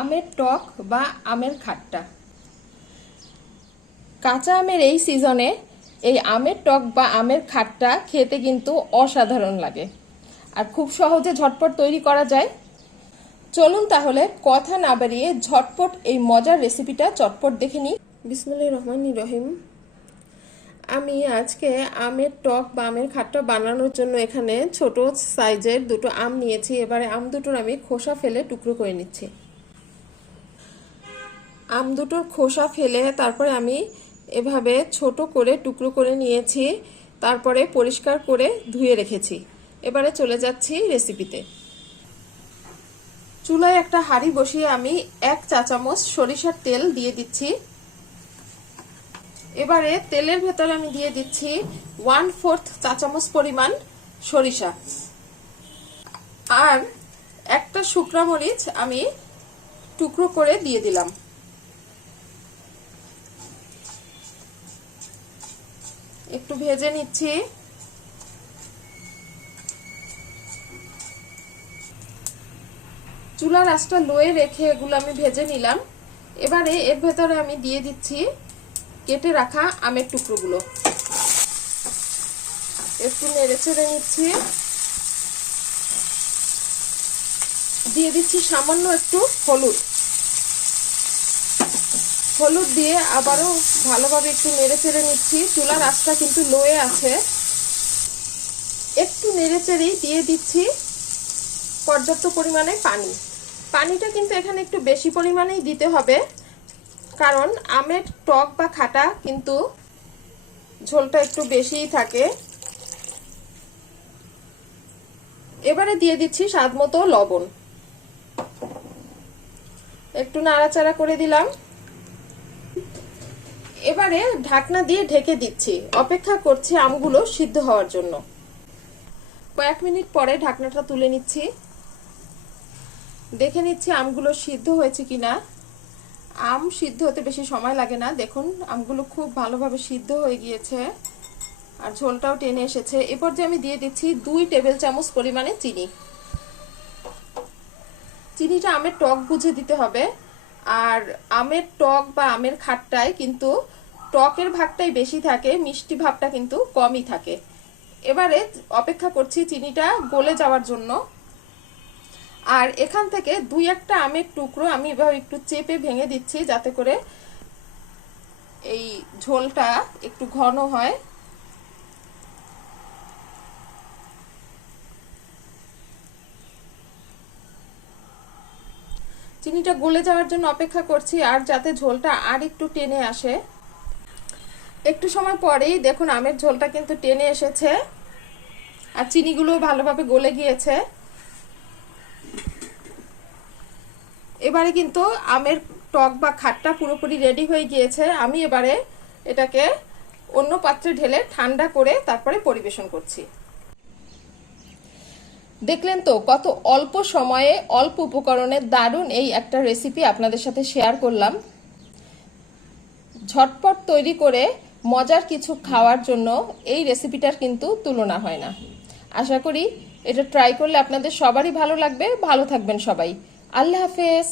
আমের টক বা আমের খাট্টা। কাঁচা আমের এই সিজনে এই আমের টক বা আমের খাট্টা খেতে কিন্তু অসাধারণ লাগে। আর খুব সহজে ঝটপট তৈরি করা যায়। চলুন তাহলে কথা না বাড়িয়ে ঝটপট এই মজার রেসিপিটা চটপট দেখে নিই। বিসমুল্লাহ রহমান রহিম। আমি আজকে আমের টক বা আমের খাট্টা বানানোর জন্য এখানে ছোট সাইজের দুটো আম নিয়েছি। এবারে আম দুটোর আমি খোসা ফেলে টুকরো করে নিচ্ছি। আম দুটোর খোসা ফেলে তারপরে আমি এভাবে ছোট করে টুকরো করে নিয়েছি, তারপরে পরিষ্কার করে ধুয়ে রেখেছি। এবারে চলে যাচ্ছি রেসিপিতে চুলায় একটা হাঁড়ি বসিয়ে আমি এক চা চামচ সরিষার তেল দিয়ে দিচ্ছি। এবারে তেলের ভেতরে আমি দিয়ে দিচ্ছি ওয়ান ফোর্থ চা চামচ পরিমাণ সরিষা। আর একটা শুকনা মরিচ আমি টুকরো করে দিয়ে দিলাম। একটু ভেজে নিচ্ছি। চুলার আঁচটা লোয়ে রেখে এগুলো আমি ভেজে নিলাম। এবারে এর ভেতরে আমি দিয়ে দিচ্ছি কেটে রাখা আমের টুকরোগুলো। একটু নেড়ে চেড়ে নিচ্ছি। দিয়ে দিচ্ছি সামান্য একটু হলুদ। হলুদ দিয়ে আবারও ভালোভাবে একটু নেড়ে চেড়ে নিচ্ছি। চুলার আঁচটা কিন্তু লোয়ে আছে। একটু নেড়ে চেড়েই দিয়ে দিচ্ছি পর্যাপ্ত পরিমাণে পানি। পানিটা কিন্তু এখানে একটু বেশি পরিমাণেই দিতে হবে। কারণ আমের টক বা খাটা কিন্তু ঝোলটা একটু বেশিই থাকে। এবারে দিয়ে দিচ্ছি স্বাদ মতো লবণ। একটু নাড়াচাড়া করে দিলাম। এবারে ঢাকনা দিয়ে ঢেকে দিচ্ছি। অপেক্ষা করছি আমগুলো সিদ্ধ হওয়ার জন্য। কয়েক মিনিট পরে ঢাকনাটা তুলে নিচ্ছি। দেখে নিচ্ছি আমগুলো সিদ্ধ হয়েছে কিনা। আম সিদ্ধ হতে বেশি সময় লাগে না। দেখুন, আমগুলো খুব ভালোভাবে সিদ্ধ হয়ে গিয়েছে আর ঝোলটাও টেনে এসেছে। এরপর যে আমি দিয়ে দিচ্ছি দুই টেবিল চামচ পরিমাণে চিনি। চিনিটা আমের টক বুঝে দিতে হবে। আর আমের টক বা আমের খাটটায় কিন্তু টকের ভাগটাই বেশি থাকে, মিষ্টি ভাবটা কিন্তু কমই থাকে। এবারে অপেক্ষা করছি চিনিটা গলে যাওয়ার জন্য। আর এখান থেকে দুই একটা আমের টুকরো আমি এভাবে একটু চেপে ভেঙে দিচ্ছি যাতে করে এই ঝোলটা একটু ঘন হয়। চিনিটা গলে যাওয়ার জন্য অপেক্ষা করছি আর যাতে ঝোলটা আর একটু টেনে আসে। একটু সময় পরেই দেখুন আমের ঝোলটা কিন্তু টেনে এসেছে। আর চিনিগুলো ভালোভাবে গলে গিয়েছে। এবারে কিন্তু আমের টক বা খাটটা পুরোপুরি রেডি হয়ে গিয়েছে। আমি এবারে এটাকে অন্য পাত্রে ঢেলে ঠান্ডা করে তারপরে পরিবেশন করছি। দেখলেন তো, কত অল্প সময়ে, অল্প উপকরণে দারুণ এই একটা রেসিপি আপনাদের সাথে শেয়ার করলাম। ঝটপট তৈরি করে মজার কিছু খাওয়ার জন্য এই রেসিপিটার কিন্তু তুলনা হয় না। আশা করি এটা ট্রাই করলে আপনাদের সবারই ভালো লাগবে। ভালো থাকবেন সবাই। আল্লাহ হাফেজ।